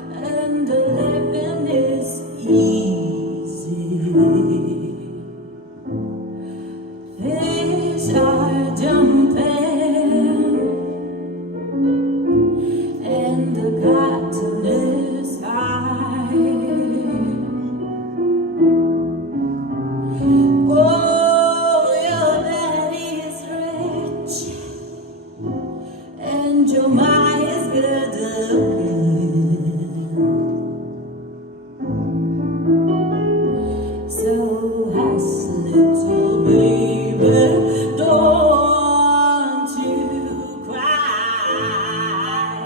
and the living is easy. Fish are jumping and the cotton is high. Oh, your daddy is rich and your ma is good looking. So hush, little baby, don't you cry.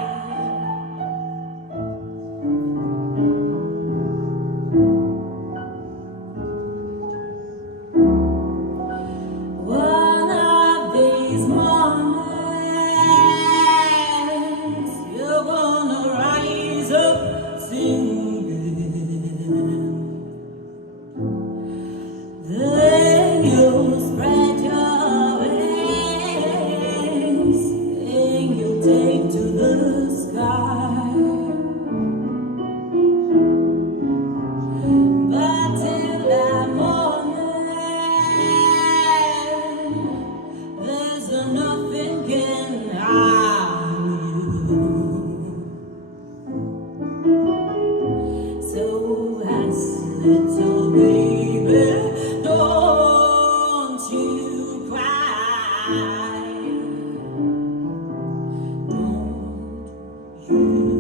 One of these mornings, you're gonna rise up singing. Then you'll spread your wings and you'll take to the sky. But till that morning, there's nothing can harm you. So hush, little baby, don't you cry. Don't you